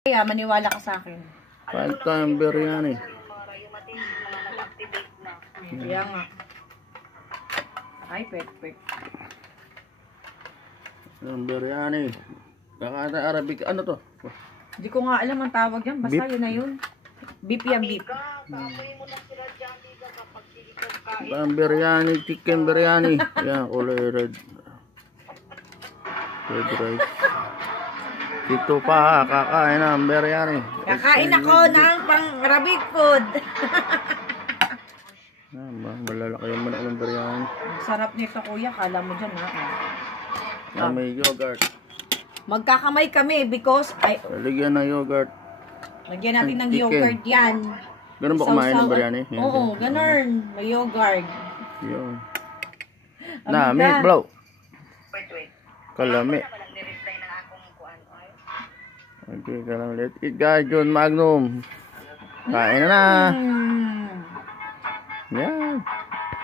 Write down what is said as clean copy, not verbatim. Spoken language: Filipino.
Kaya maniwala ka sa akin. 5 time biryani. Kaya nga. Ay, pek. Yung biryani. Kakata Arabic. Ano to? Hindi ko nga alam ang tawag yan. Basta Beef? yun na yun. Beef yan, beef. Ang biryani, chicken biryani. Yan, kulay red. Red rice. Dito pa, kakain na ang biryani. Kakain ako ng pang-Arabic food. Malalaki yung manok ng biryani. Sarap nito, kuya. Kala mo dyan, ha? May yogurt. Magkakamay kami because Lagyan ng yogurt. lagyan natin ng Chicken. yogurt yan. Ganun ba kumain ng biryani? Yan, Oo, yan. ganun. May yogurt. Yun. Amiga. Meat blow. Wait. Kalami. Walang nireply ng akong kuan. Okay, kalami. Let's eat guys. John Magnum. Kain na na. Mm. Yan.